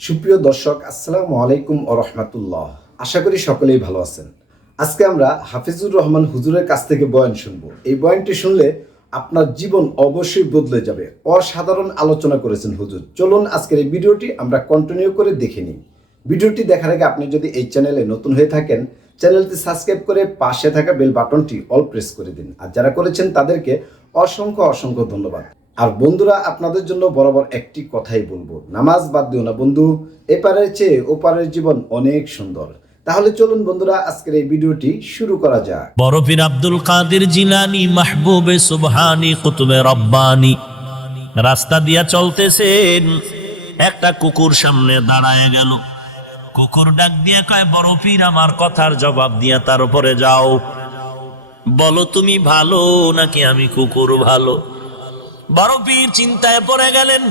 সুপ্রিয় দর্শক, আসসালামু আলাইকুম ও রহমাতুল্লাহ। আশা করি সকলেই ভালো আছেন। আজকে আমরা হাফিজুর রহমান হুজুরের কাছ থেকে বয়ান শুনব। এই বয়ানটি শুনলে আপনার জীবন অবশ্যই বদলে যাবে। অসাধারণ আলোচনা করেছেন হুজুর। চলুন আজকের এই ভিডিওটি আমরা কন্টিনিউ করে দেখে নিই। ভিডিওটি দেখার আগে আপনি যদি এই চ্যানেলে নতুন হয়ে থাকেন, চ্যানেলটি সাবস্ক্রাইব করে পাশে থাকা বেল বাটনটি অল প্রেস করে দিন। আর যারা করেছেন তাদেরকে অসংখ্য অসংখ্য ধন্যবাদ। আর বন্ধুরা, আপনাদের জন্য বরাবর একটি কথাই বলব। নামাজ বাদ দিও না বন্ধু, এপারের চেয়ে ওপারের জীবন অনেক সুন্দর। তাহলে চলুন বন্ধুরা, আজকের এই ভিডিওটি শুরু করা যাক। বরফির আব্দুল কাদের জিলানি, মাহবুবে সুবহানি, কুতুবে রব্বানি। রাস্তা দিয়া চলতেছেন, একটা কুকুর সামনে দাঁড়ায় গেল। কুকুর ডাক দিয়া কয়, বরফির, আমার কথার জবাব দিয়া তার উপরে যাও। বলো, তুমি ভালো নাকি আমি কুকুর ভালো? বরফির চিন্তায় পড়ে গেলেন।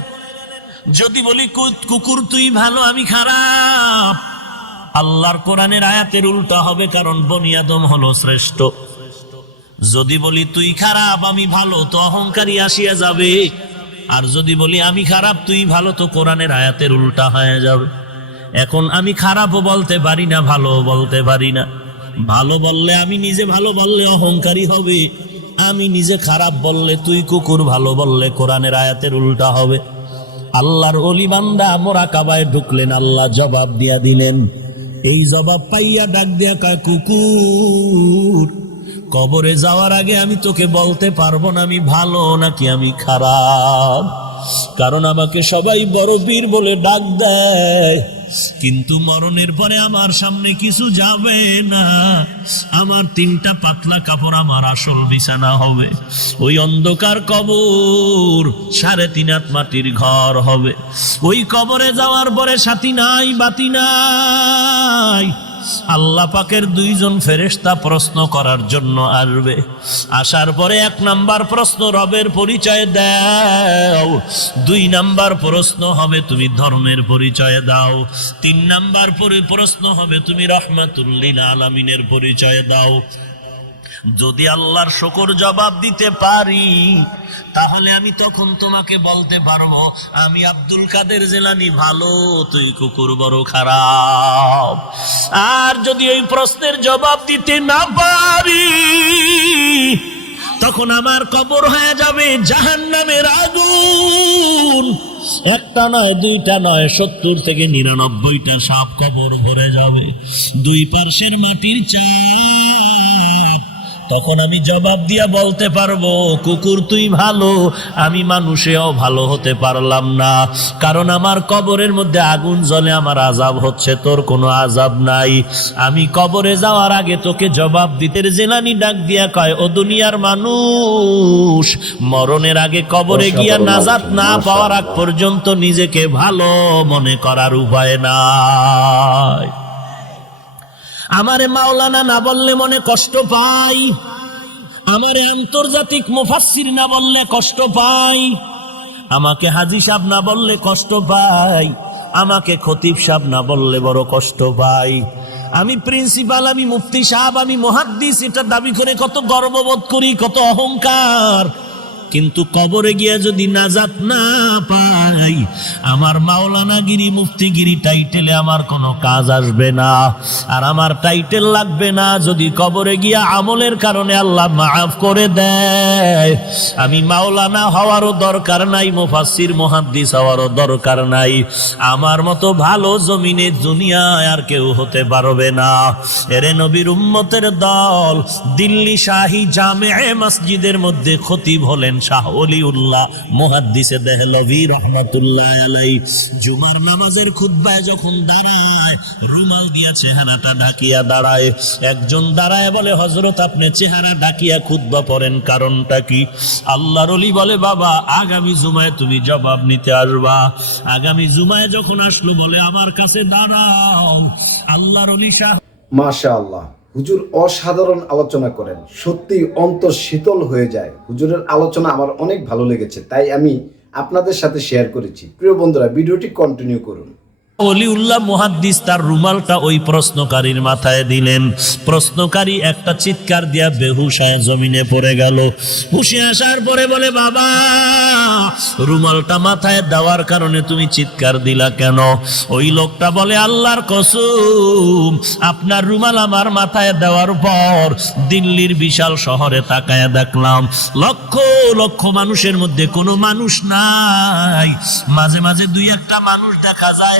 যদি বলি কুকুর তুই ভালো, আমি খারাপ। আল্লাহর কোরআনের আয়াতের উল্টা হবে, কারণ বনিয়াদম হলো শ্রেষ্ঠ। যদি বলি, তুই খারাপ, আমি ভালো, তো অহংকারী আসিয়া যাবে। আর যদি বলি, আমি খারাপ, তুই ভালো, তো কোরআনের আয়াতের উল্টা হয়ে যাবে। এখন আমি খারাপও বলতে পারি না ভালো বলতে পারি না। ভালো বললে আমি নিজে ভালো বললে অহংকারী হবে। আমি নিজে খারাপ বললে তুই কুকুর, ভালো বললে কোরআনের আয়াতের উল্টা হবে। আল্লাহর অলি বান্দা মোরা কাবায় ঢুকলেন, আল্লাহ জবাব দিয়া দিলেন। এই জবাব পাইয়া ডাক দিয়া কয়, কুকুর, কবরে যাওয়ার আগে আমি তোকে বলতে পারব না, আমি ভালো নাকি আমি খারাপ? কারণ আমাকে সবাই বড় বীর বলে ডাক দেয়। কিন্তু মরণের পরে আমার সামনে কিছু যাবে না। আমার তিনটা পাতলা কাপড় আমার আসল বিছানা হবে। ওই অন্ধকার কবর সাড়ে তিন হাত মাটির ঘর হবে। ওই কবরে যাওয়ার পরে সাথী নাই, বাতি নাই। আল্লাহ পাকের দুইজন ফেরেস্তা প্রশ্ন করার জন্য আসবে। আসার পরে এক নাম্বার প্রশ্ন, রবের পরিচয় দাও। দুই নাম্বার প্রশ্ন হবে, তুমি ধর্মের পরিচয় দাও। তিন নাম্বার পরে প্রশ্ন হবে, তুমি রহমাতুল্লিল আলামিনের পরিচয় দাও। যদি আল্লাহর শকর জবাব দিতে পারি, তাহলে আমি তখন তোমাকে বলতে পারব, আমি আব্দুল কাদের জেলানি, ভালো, তুই কুকুর বড় খারাপ। আর যদি ওই প্রশ্নের জবাব দিতে না পারি, তখন আমার কবর হয়ে যাবে জাহান নামের আগুন। একটা নয়, দুইটা নয়, সত্তর থেকে নিরানব্বইটা সাপ কবর ভরে যাবে। দুই পার্শ্বের মাটির চাপ তখন আমি জবাব দিয়া বলতে পারব কুকুর তুই ভালো আমি মানুষেও ভালো হতে পারলাম না। কারণ আমার কবরের মধ্যে আগুন জ্বলে আমার আজাব হচ্ছে তোর কোনো আজাব নাই। আমি কবরে যাওয়ার আগে তোকে জবাব দিতে জেলানি ডাক দিয়া কয় ও দুনিয়ার মানুষ মরণের আগে কবরে গিয়া নাজাত না পাওয়ার আগ পর্যন্ত নিজেকে ভালো মনে করার উপায় নাই। আমারে মাওলানা না বললে মনে কষ্ট পাই। আমারে আন্তর্জাতিক মুফাসসির না বললে কষ্ট পাই। আমাকে হাজি সাহেব না বললে কষ্ট পাই। আমাকে খতিব সাহেব না বললে বড় কষ্ট পাই। আমি প্রিন্সিপাল, আমি মুফতি সাহেব, আমি মহাদ্দিস, এটা দাবি করে কত গর্ববোধ করি, কত অহংকার। কিন্তু কবরে গিয়া যদি নাজাত না পাই, আমার মাওলানাগিরি মুফতিগিরি টাইটেলে আমার কোনো কাজ আসবে না। আর আমার টাইটেল লাগবে না যদি কবরে গিয়া আমলের কারণে আল্লাহ মাফ করে দেয়। আমি মাওলানা হওয়ারও দরকার নাই, মুফাসসির, মুহাদ্দিস হওয়ারও দরকার নাই। আমার মতো ভালো জমিনে দুনিয়ায় আর কেউ হতে পারবে না। এরে নবীর উম্মতের দল দিল্লি শাহী জামে মসজিদের মধ্যে খতিব হলেন শাহ মুহাদ্দিসে দেহলভি রহমাতুল্লাহ আলাই জুমার নামাজের খুতবায় যখন দাঁড়ায়, রুমাল দিয়া চেহারাটা ঢাকিয়া দাঁড়ায়। একজন দাঁড়ায় বলে হজরত আপনি চেহারা ঢাকিয়া খুতবা পড়েন, কারণটা কি? আল্লাহর অলি বলে, বাবা, আগামী জুমায় তুমি জবাব নিতে আসবা। আগামী জুমায় যখন আসলো বলে, আমার কাছে দাঁড়াও। আল্লাহর অলি শাহ হুজুর অসাধারণ আলোচনা করেন। সত্যি অন্তর শীতল হয়ে যায়। হুজুরের আলোচনা আমার অনেক ভালো লেগেছে, তাই আমি আপনাদের সাথে শেয়ার করেছি। প্রিয় বন্ধুরা, ভিডিওটি কন্টিনিউ করুন। অলিউল্লাহ মুহাদ্দিস তার রুমালটা ওই প্রশ্নকারীর মাথায় দিলেন। প্রশ্নকারী একটা চিৎকার দিয়া বেহুশায় জমিনে পড়ে গেল। হুশে আসার পরে বলে, বাবা, রুমালটা মাথায় দেওয়ার কারণে তুমি চিৎকার দিলা কেন? ওই লোকটা বলে, আল্লাহর কসুম, আপনার রুমাল আমার মাথায় দেওয়ার পর দিল্লির বিশাল শহরে তাকায় দেখলাম। লক্ষ লক্ষ মানুষের মধ্যে কোনো মানুষ নাই। মাঝে মাঝে দুই একটা মানুষ দেখা যায়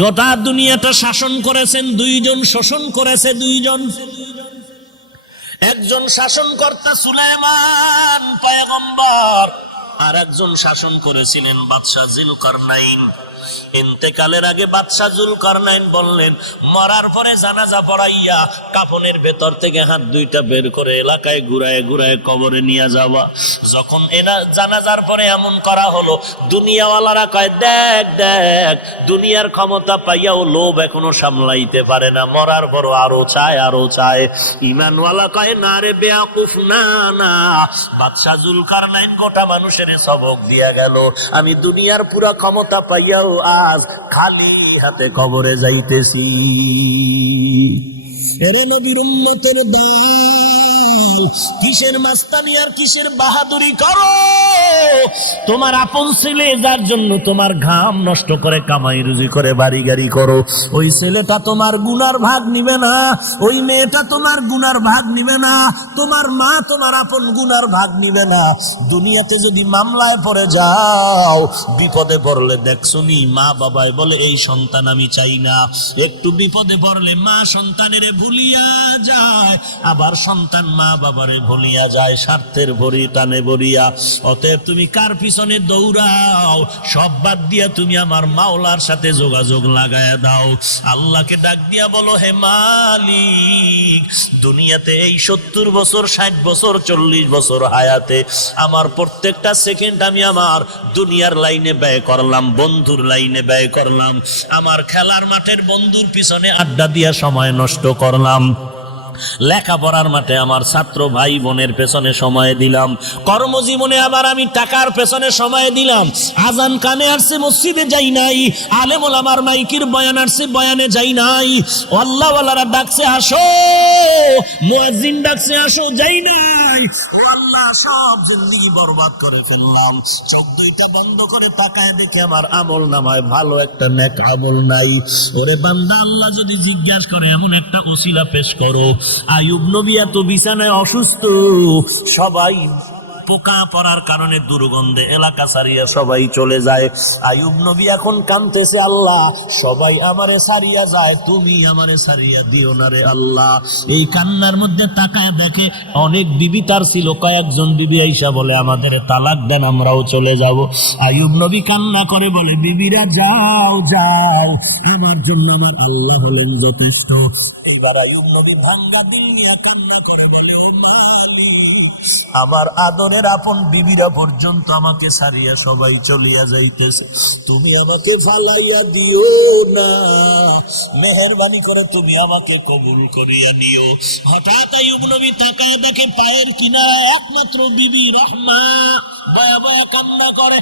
গোটা দুনিয়াটা শাসন করেছেন, দুইজন শোষণ করেছে দুইজন। একজন শাসনকর্তা সুলাইমান সুলেমান আর একজন শাসন করেছিলেন বাদশাহ জিলকারনাইন। ইন্তেকালের আগে বাদশাহ জুলকারনাইন বললেন, মরার পরে জানাজা পড়াইয়া কাফনের ভেতর থেকে হাত দুইটা বের করে এলাকায় ঘুরায় ঘুরায় কবরে নিয়ে যাওয়া। যখন এরা জানাজার পরে এমন করা হলো, দুনিয়াওয়ালারা কয়, দেখ দেখ, দুনিয়ার ক্ষমতা পাইয়াও লোভ এখনও সামলাইতে পারে না। মরার বড় আরও চায় আরও চায়। ইমানওয়ালা কয়, না রে বেয়াকুফ, না না। বাদশাহ জুলকার নাইন গোটা মানুষের সবক দিয়া গেল। আমি দুনিয়ার পুরা ক্ষমতা পাইয়াও আজ খালি হাতে কবরে যাইতেছি। এরে নবীর উম্মতের দল কিসের মাস্তানি আর কিসের বাহাদুরি করো? তোমার আপন ছেলে, যার জন্য তোমার ঘাম নষ্ট করে, কামাই রুজি করে, বাড়ি গাড়ি করো, ওই ছেলেটা তোমার গুনার ভাগ নিবে না, ওই মেয়েটা তোমার গুনার ভাগ নিবে না, তোমার মা তোমার আপন গুনার ভাগ নিবে না। দুনিয়াতে যদি মামলায় পড়ে যাও, বিপদে পড়লে দেখছুনি মা বাবায় বলে, এই সন্তান আমি চাই না। একটু বিপদে পড়লে মা সন্তানের ভুলিয়া যায়, আবার সন্তান মা বাবারে ভুলিয়া যায়, স্বার্থের ভরি টানে ভরিয়া। অতএব তুমি কার পিছনে দৌড়াও? সব বাদ দিয়া তুমি আমার মাওলার সাথে যোগাযোগ লাগায়া দাও। আল্লাহকে ডাক দিয়া বলো, হে মালিক, দুনিয়াতে এই সত্তর বছর, ষাট বছর, চল্লিশ বছর হায়াতে আমার প্রত্যেকটা সেকেন্ড আমি আমার দুনিয়ার লাইনে ব্যয় করলাম, বন্ধুর লাইনে ব্যয় করলাম। আমার খেলার মাঠের বন্ধুর পিছনে আড্ডা দিয়া সময় নষ্ট করলাম। লেখাপড়ার মাঠে আমার ছাত্র ভাই বোনের পেছনে সময় দিলাম। কর্মজীবনে আবার আমি টাকার পেছনে সময় দিলাম। আজান কানে আসছে, মসজিদে যাই নাই। আলেমল আমার মাইকির বয়ান আসছে, বয়ানে যাই নাই। আল্লাহওয়ালারা ডাকছে, আসো! মুয়াজ্জিন ডাকছে, আসো! যাই নাই। আল্লাহ, সব জিন্দগি বরবাদ করে ফেললাম। চোখ দুইটা বন্ধ করে তাকায় দেখে আমার আমল নামায় ভালো একটা নেক আমল নাই। ওরে বান্দা, আল্লাহ যদি জিজ্ঞাসা করে, এমন একটা ওসিলা পেশ করো। আয়ুব নবী এত বিছানায় অসুস্থ। সবাই পোকা পড়ার কারণে দুর্গন্ধে এলাকা সারিয়া সবাই চলে যায়। আয়ুব নবী এখন কানতেছে, আল্লাহ, সবাই আমারে সারিয়া যায়, তুমি আমারে সারিয়া দিও না রে আল্লাহ। এই কান্নার মধ্যে তাকায় দেখে অনেক বিবি তার ছিল, কয়েকজন বিবি আইসা বলে, আমাদের তালাক দেন, আমরাও চলে যাব। আয়ুব নবী কান্না করে বলে, বিবিরা, যাও যাও, আমার জন্য আমার আল্লাহ হলেন যথেষ্ট। এবার আয়ুব নবী ভাঙ্গা দিল্লিয়া কান্না করে বলে, ও মালিক আমার আদরের আপন বিবিরা পর্যন্ত আমাকে সারিয়া সবাই চলিয়া যাইতেছে। তুমি আমাকে ফালাইয়া দিও না। মেহরবানি করে তুমি আমাকে কবুল করিয়া নিও। হঠাৎ আইয়ুব নবী তাকায় দেখে পায়ের কিনারায় একমাত্র বিবি রহমা। বয়া কান্না করে।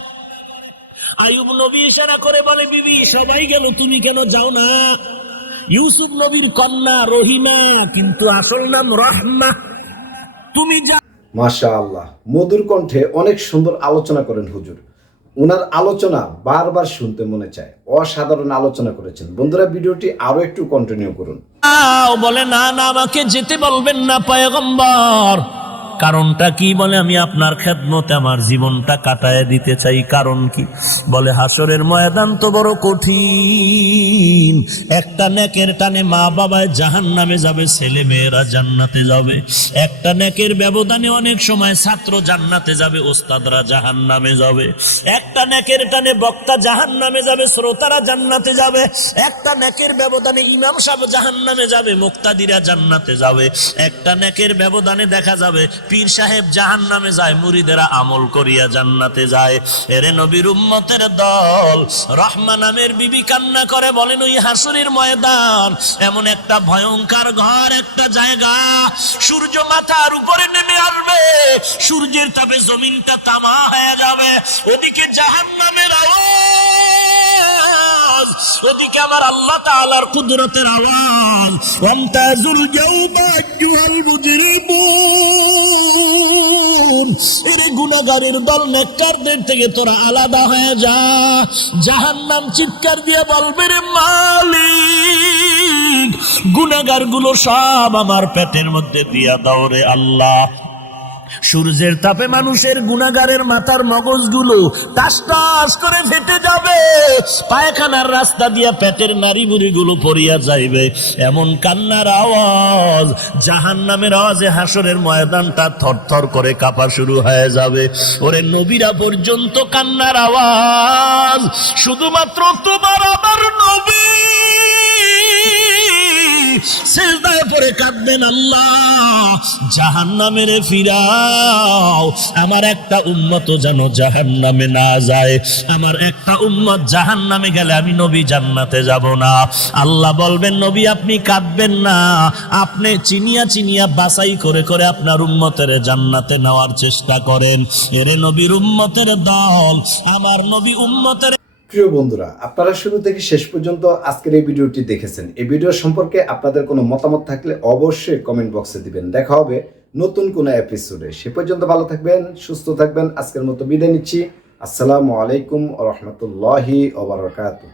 আইয়ুব নবী ইশারা করে বলে, বিবি, সবাই গেল, তুমি কেন যাও না? ইউসুফ নবীর কন্যা রহিমা, কিন্তু আসল নাম রহমা। তুমি যা মাশা আল্লাহ মধুর কণ্ঠে অনেক সুন্দর আলোচনা করেন হুজুর। ওনার আলোচনা বারবার শুনতে মনে চায়। অসাধারণ আলোচনা করেছেন। বন্ধুরা, ভিডিওটি আরও একটু কন্টিনিউ করুন। বলে, না না, আমাকে যেতে বলবেন না, পয়গম্বর। কারণটা কি বলে? আমি আপনার খেদমতে আমার জীবনটা কাটায় দিতে চাই। কারণ কি? বলে, হাসরের ময়দান তো বড় কঠিন। একটা নেকের টানে মা বাবায় জাহান নামে যাবে, ছেলে মেয়েরা জান্নাতে যাবে। একটা নেকের ব্যবধানে অনেক সময় ছাত্র জান্নাতে যাবে, ওস্তাদরা জাহান নামে যাবে। একটা নেকের টানে বক্তা জাহান নামে যাবে, শ্রোতারা জান্নাতে যাবে। একটা নেকের ব্যবধানে ইমাম সাহেব জাহান নামে যাবে, মুক্তাদিরা জান্নাতে যাবে। একটা নেকের ব্যবধানে দেখা যাবে পীর সাহেব জাহান নামে যায়, মুরিদেরা আমল করিয়া জান্নাতে যায়। এরে নবীর উম্মতের দল, রহমান নামের বিবি কান্না করে বলেন, ওই হাসুরির ময়দান, এমন একটা ভয়ঙ্কর ঘর, একটা জায়গা, সূর্য মাথার উপরে নেমে আসবে, সূর্যের তাপে জমিনটা তামা হয়ে যাবে, ওদিকে জাহান নামের আওয়াজ ওদিকে আমার আল্লাহ কুদরতের আওয়াজ। এরে দল নেককারদের থেকে তোরা আলাদা হয়ে যা। জাহান্নাম চিৎকার দিয়ে বলবে, রে মালিক গুনাহগারগুলো সব আমার পেটের মধ্যে দিয়া দাও রে আল্লাহ। সূর্যের তাপে মানুষের গুনাগারের মাথার মগজগুলো টাস টাস করে ফেটে যাবে। পায়খানার রাস্তা দিয়া পেটের নারী বুড়িগুলো পড়িয়া যাইবে। এমন কান্নার আওয়াজ জাহান নামের আওয়াজে হাসরের ময়দানটা থরথর করে কাঁপা শুরু হয়ে যাবে। ওরে নবীরা পর্যন্ত কান্নার আওয়াজ, শুধুমাত্র তোমার আমার নবী। সেজদায় পরে কাঁদবেন আল্লাহ। জাহান ফিরাও। আমার একটা উম্মত যেন জাহান নামে না যায়। আমার একটা উম্মত জাহান নামে গেলে আমি নবী জান্নাতে যাব না। আল্লাহ বলবেন, নবী, আপনি কাঁদবেন না। আপনি চিনিয়া চিনিয়া বাছাই করে করে আপনার উম্মতের জান্নাতে নেওয়ার চেষ্টা করেন। এরে নবীর উম্মতের দল, আমার নবী উম্মতের প্রিয় বন্ধুরা, আপনারা শুরু থেকে শেষ পর্যন্ত আজকের এই ভিডিওটি দেখেছেন। এই ভিডিও সম্পর্কে আপনাদের কোনো মতামত থাকলে অবশ্যই কমেন্ট বক্সে দিবেন। দেখা হবে নতুন কোনো এপিসোডে সে পর্যন্ত ভালো থাকবেন, সুস্থ থাকবেন। আজকের মতো বিদায় নিচ্ছি। আসসালামু আলাইকুম রহমতুল্লাহি ওবরাকাতুহ